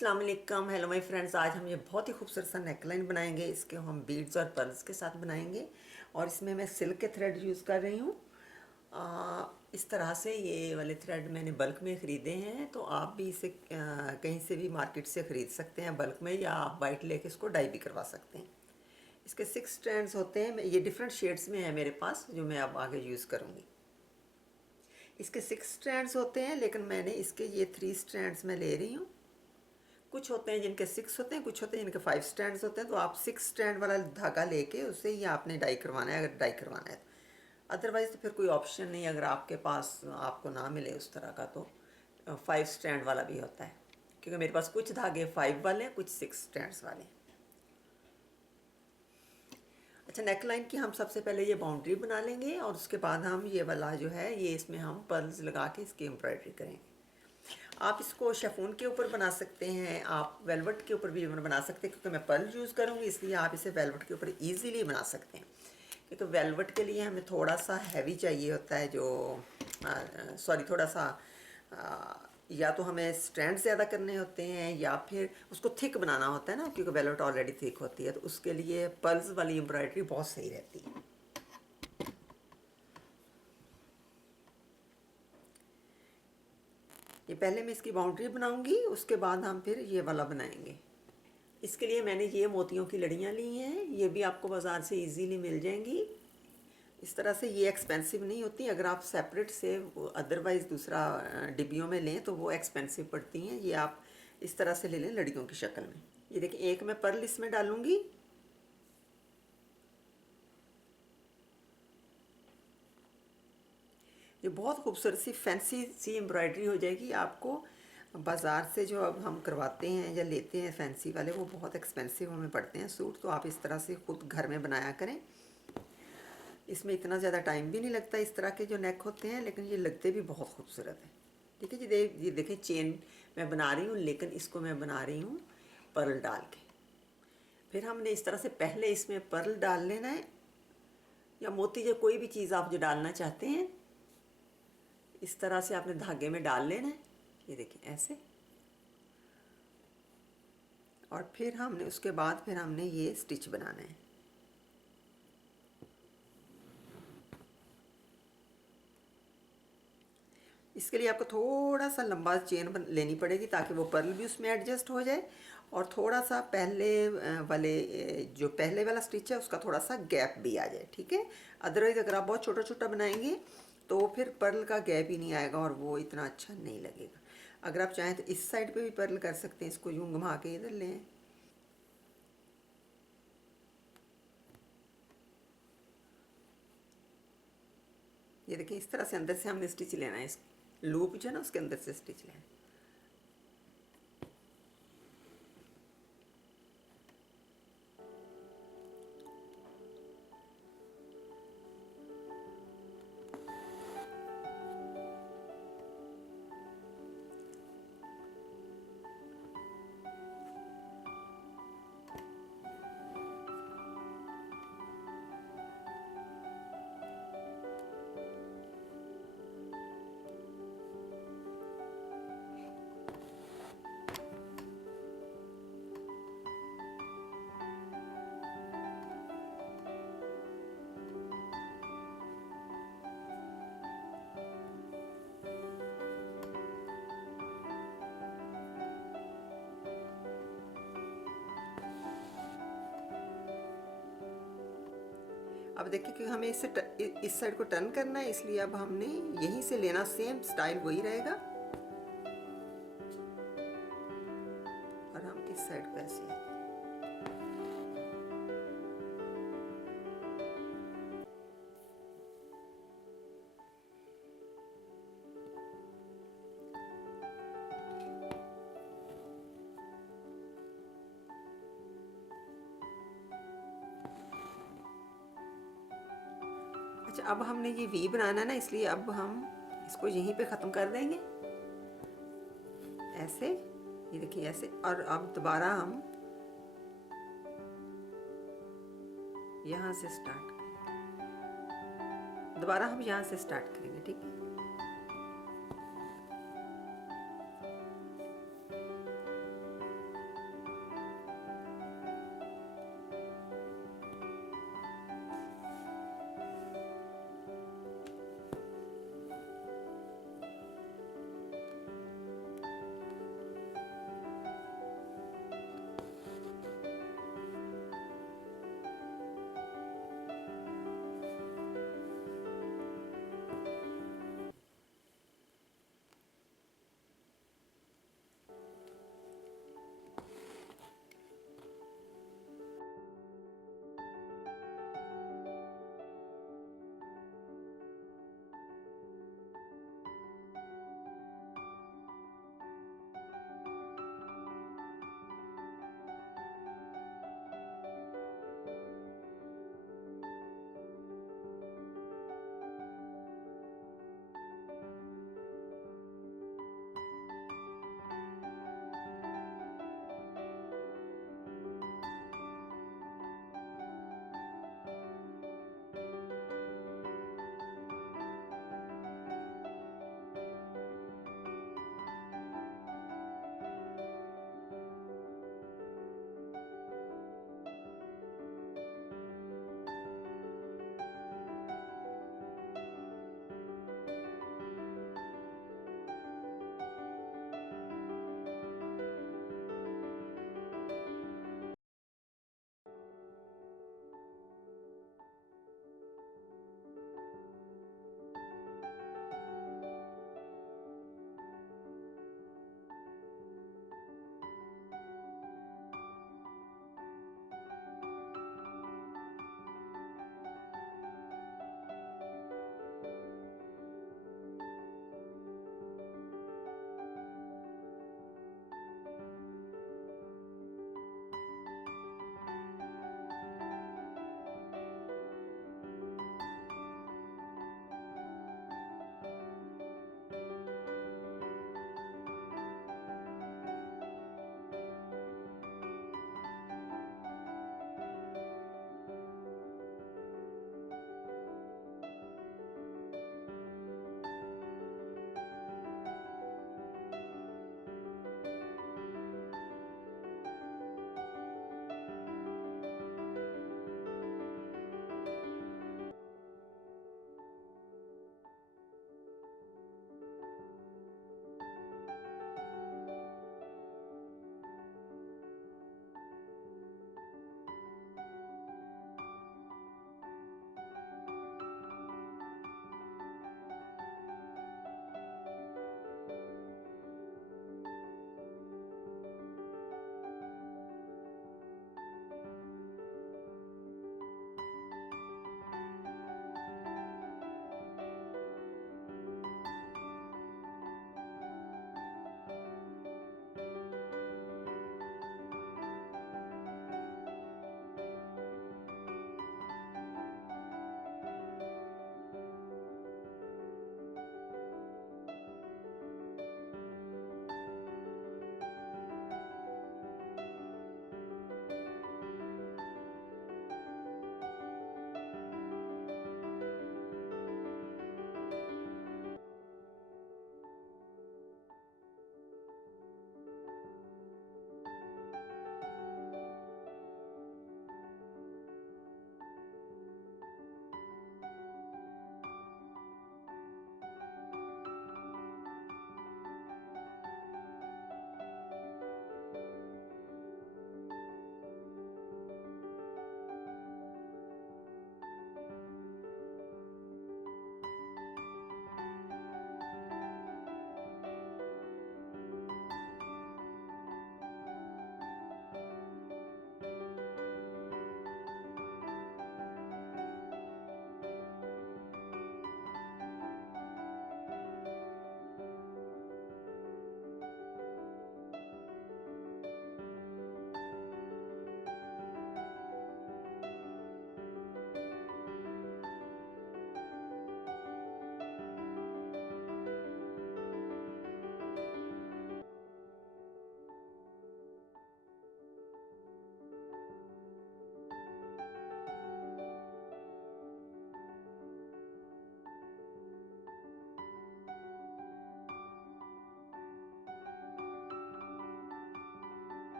अस्सलाम वालेकुम, hello my friends. आज हम ये बहुत ही खूबसूरत सा नेकलाइन बनाएंगे। इसके हम बीड्स और पर्ल्स के साथ बनाएंगे और इसमें मैं सिल्क के थ्रेड यूज़ कर रही हूँ। इस तरह से ये वाले थ्रेड मैंने बल्क में ख़रीदे हैं, तो आप भी इसे कहीं से भी मार्केट से ख़रीद सकते हैं बल्क में, या आप वाइट लेके इसको डाई भी करवा सकते हैं। इसके 6 स्ट्रैंड्स होते हैं, ये डिफरेंट शेड्स में है मेरे पास, जो मैं अब आगे यूज़ करूँगी। इसके 6 स्ट्रैंड्स होते हैं, लेकिन मैंने इसके ये 3 स्ट्रैंड्स मैं ले रही हूँ। कुछ होते हैं जिनके 6 होते हैं, कुछ होते हैं जिनके 5 स्ट्रैंड्स होते हैं, तो आप 6 स्ट्रैंड वाला धागा लेके उससे ही आपने डाई करवाना है, अगर डाई करवाना है तो। अदरवाइज़ तो फिर कोई ऑप्शन नहीं, अगर आपके पास आपको ना मिले उस तरह का, तो 5 स्ट्रैंड वाला भी होता है, क्योंकि मेरे पास कुछ धागे 5 वाले हैं, कुछ 6 स्ट्रैंड्स वाले हैं। अच्छा, नेकलाइन की हम सबसे पहले ये बाउंड्री बना लेंगे और उसके बाद हम ये वाला जो है, ये इसमें हम पर्ल्स लगा के इसकी एम्ब्रॉयडरी करेंगे। आप इसको शिफॉन के ऊपर बना सकते हैं, आप वेलवेट के ऊपर भी बना सकते हैं, क्योंकि मैं पर्ल यूज़ करूँगी इसलिए आप इसे वेलवेट के ऊपर इजीली बना सकते हैं। क्योंकि वेलवेट के लिए हमें थोड़ा सा हैवी चाहिए होता है, जो सॉरी थोड़ा सा या तो हमें स्ट्रैंड ज़्यादा करने होते हैं, या फिर उसको थिक बनाना होता है ना, क्योंकि वेलवेट ऑलरेडी थिक होती है, तो उसके लिए पर्ल्स वाली एम्ब्रॉयडरी बहुत सही रहती है। ये पहले मैं इसकी बाउंड्री बनाऊंगी, उसके बाद हम फिर ये वाला बनाएंगे। इसके लिए मैंने ये मोतियों की लड़ियाँ ली हैं, ये भी आपको बाज़ार से इजीली मिल जाएंगी। इस तरह से ये एक्सपेंसिव नहीं होती, अगर आप सेपरेट से अदरवाइज़ दूसरा डिब्बियों में लें तो वो एक्सपेंसिव पड़ती हैं। ये आप इस तरह से ले लें लड़ियों की शक्ल में। ये देखिए, एक मैं पर्ल इसमें डालूंगी, ये बहुत खूबसूरत सी फैंसी सी एम्ब्रॉयडरी हो जाएगी। आपको बाज़ार से जो अब हम करवाते हैं या लेते हैं फैंसी वाले, वो बहुत एक्सपेंसिव हमें पड़ते हैं सूट, तो आप इस तरह से ख़ुद घर में बनाया करें। इसमें इतना ज़्यादा टाइम भी नहीं लगता, इस तरह के जो नेक होते हैं, लेकिन ये लगते भी बहुत खूबसूरत हैं। ठीक है जी, ये देखें चेन मैं बना रही हूँ, लेकिन इसको मैं बना रही हूँ पर्ल डाल के। फिर हमने इस तरह से पहले इसमें पर्ल डाल लेना है, या मोती, जो कोई भी चीज़ आप जो डालना चाहते हैं, इस तरह से आपने धागे में डाल लेना है। ये देखिए ऐसे। और फिर हमने उसके बाद फिर हमने ये स्टिच बनाना है। इसके लिए आपको थोड़ा सा लंबा चेन लेनी पड़ेगी, ताकि वो पर्ल भी उसमें एडजस्ट हो जाए, और थोड़ा सा पहले वाले जो पहले वाला स्टिच है उसका थोड़ा सा गैप भी आ जाए। ठीक है, अदरवाइज़ अगर आप बहुत छोटा छोटा बनाएंगे तो फिर पर्ल का गैप ही नहीं आएगा और वो इतना अच्छा नहीं लगेगा। अगर आप चाहें तो इस साइड पे भी पर्ल कर सकते हैं, इसको यूँ घुमा के इधर लें। ये देखिए, इस तरह से अंदर से हमने स्टिच लेना है, इस लूप जो है ना उसके अंदर से स्टिच लेना है। अब देखिए कि हमें इस साइड को टर्न करना है, इसलिए अब हमने यहीं से लेना, सेम स्टाइल वही रहेगा, और हम इस साइड को ऐसे। अच्छा, अब हमने ये वी बनाना है ना, इसलिए अब हम इसको यहीं पे ख़त्म कर देंगे ऐसे। ये देखिए ऐसे, और अब दोबारा हम यहाँ से स्टार्ट करेंगे, दोबारा हम यहाँ से स्टार्ट करेंगे। ठीक है,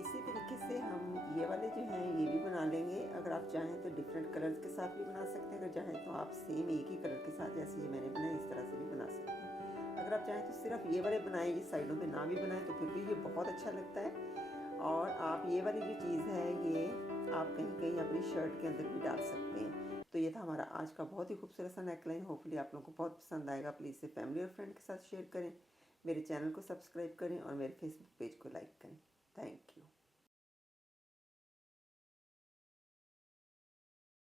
इसी तरीके से हम ये वाले जो हैं ये भी बना लेंगे। अगर आप चाहें तो डिफरेंट कलर्स के साथ भी बना सकते हैं, अगर चाहें तो आप सेम एक ही कलर के साथ जैसे ये मैंने बनाए इस तरह से भी बना सकते हैं। अगर आप चाहें तो सिर्फ ये वाले बनाएं, ये साइडों पे ना भी बनाएं तो फिर भी ये बहुत अच्छा लगता है। और आप ये वाली जो चीज़ है ये आप कहीं कहीं अपनी शर्ट के अंदर भी डाल सकते हैं। तो ये था हमारा आज का बहुत ही खूबसूरत सा नेकलाइन। होपफुली आप लोगों को बहुत पसंद आएगा। प्लीज़ इसे फैमिली और फ्रेंड के साथ शेयर करें, मेरे चैनल को सब्सक्राइब करें और मेरे फेसबुक पेज को लाइक